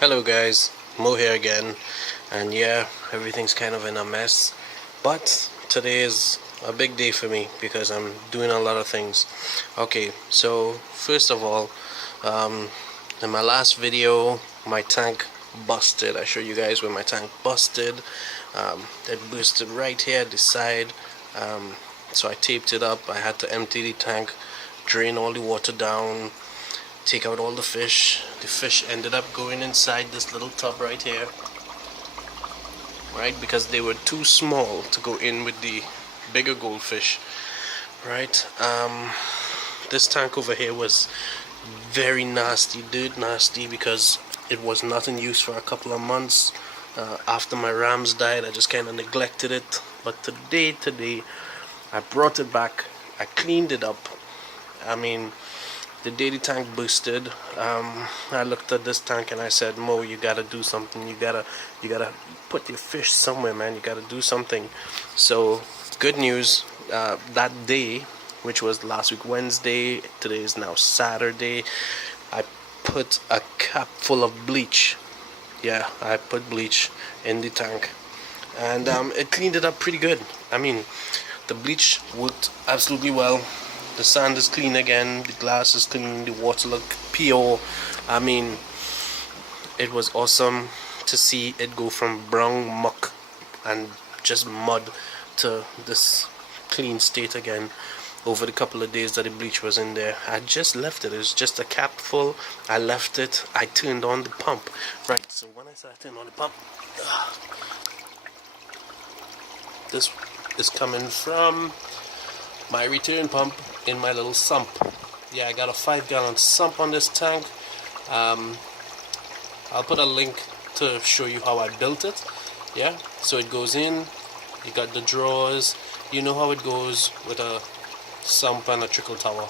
Hello guys, Mo here again, and yeah, everything's kind of in a mess, but today is a big day for me because I'm doing a lot of things. Okay, so first of all, in my last video, my tank busted. I showed you guys where my tank busted. It busted right here at the side, so I taped it up. I had to empty the tank, drain all the water down, take out all the fish. The fish ended up going inside this little tub right here, right, because they were too small to go in with the bigger goldfish, right. This tank over here was very nasty, dirt nasty, because it was not in use for a couple of months. After my rams died, I just kind of neglected it, but today I brought it back. I cleaned it up. I mean, the day the tank boosted, I looked at this tank and I said, Mo, you gotta do something. You gotta put your fish somewhere, man. You gotta do something. So good news, that day, which was last week Wednesday, today is now Saturday, I put a cap full of bleach. Yeah, I put bleach in the tank, and it cleaned it up pretty good. I mean, the bleach worked absolutely well. The sand is clean again, the glass is clean, the water look pure. I mean, it was awesome to see it go from brown muck and just mud to this clean state again over the couple of days that the bleach was in there. I just left it. It was just a cap full. I left it. I turned on the pump. Right, so when I said I turned on the pump, this is coming from my return pump in my little sump. Yeah, I got a 5-gallon sump on this tank. I'll put a link to show you how I built it. Yeah, so it goes in, you got the drawers, you know how it goes with a sump and a trickle tower.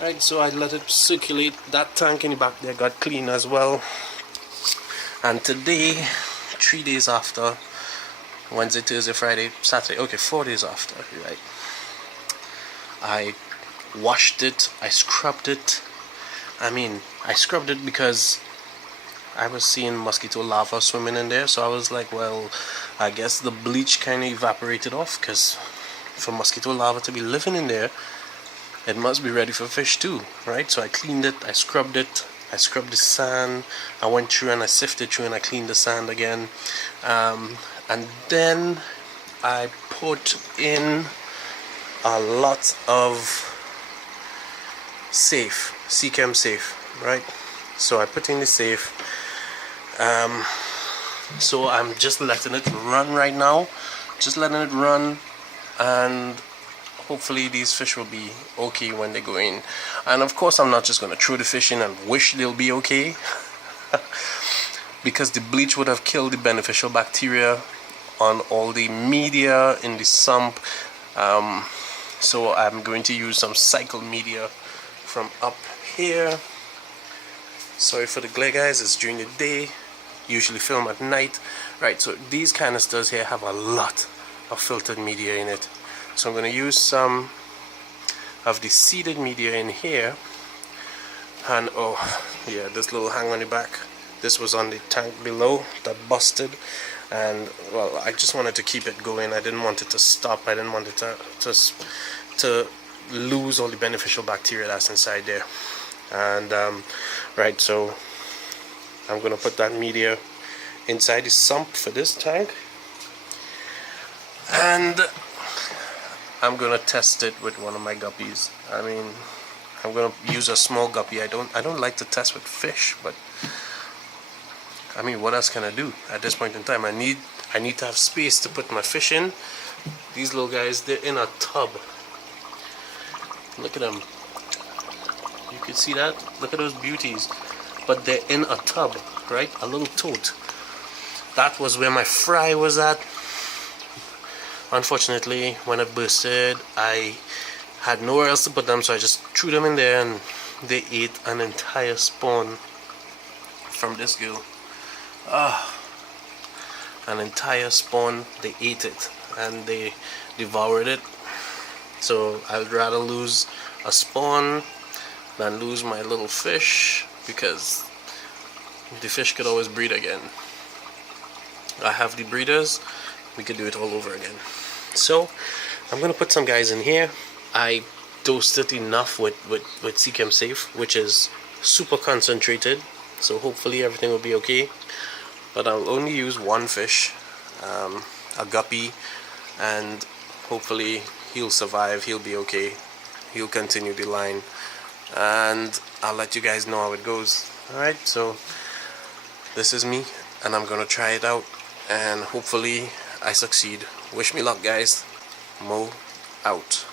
Right, so I let it circulate. That tank in the back there got clean as well. And today, 3 days after, Wednesday, Thursday, Friday, Saturday, okay, 4 days after, right, I washed it, I scrubbed it. I mean, I scrubbed it because I was seeing mosquito larvae swimming in there, so I was like, well, I guess the bleach kind of evaporated off, because for mosquito larvae to be living in there, it must be ready for fish too, right? So I cleaned it, I scrubbed the sand, I went through and I sifted through and I cleaned the sand again, and then I put in a lot of safe, Seachem safe, right? So I put in the safe. So I'm just letting it run right now, just letting it run, and hopefully these fish will be okay when they go in. And of course I'm not just going to throw the fish in and wish they'll be okay, because the bleach would have killed the beneficial bacteria on all the media in the sump. So I'm going to use some cycled media from up here. Sorry for the glare, guys, it's during the day, usually film at night. Right, so these canisters here have a lot of filtered media in it, so I'm going to use some of the seeded media in here. And oh yeah, this little hang on the back, this was on the tank below that busted, and well, I just wanted to keep it going. I didn't want it to stop. I didn't want it to lose all the beneficial bacteria that's inside there. And right, so I'm gonna put that media inside the sump for this tank, and I'm gonna test it with one of my guppies. I mean, I'm gonna use a small guppy. I don't like to test with fish, but I mean, what else can I do at this point in time? I need to have space to put my fish in. These little guys, they're in a tub. Look at them. You can see that? Look at those beauties. But they're in a tub, right? A little tote. That was where my fry was at. Unfortunately, when it bursted, I had nowhere else to put them, so I just threw them in there, and they ate an entire spawn from this girl. An entire spawn. They ate it and they devoured it. So I would rather lose a spawn than lose my little fish, because the fish could always breed again. I have the breeders, we could do it all over again. So I'm gonna put some guys in here. I dosed it enough with Seachem Safe, which is super concentrated, so hopefully everything will be okay. But I'll only use one fish, a guppy, and hopefully he'll survive, he'll be okay, he'll continue the line, and I'll let you guys know how it goes. Alright, so this is me, and I'm gonna try it out, and hopefully I succeed. Wish me luck, guys. Mo out.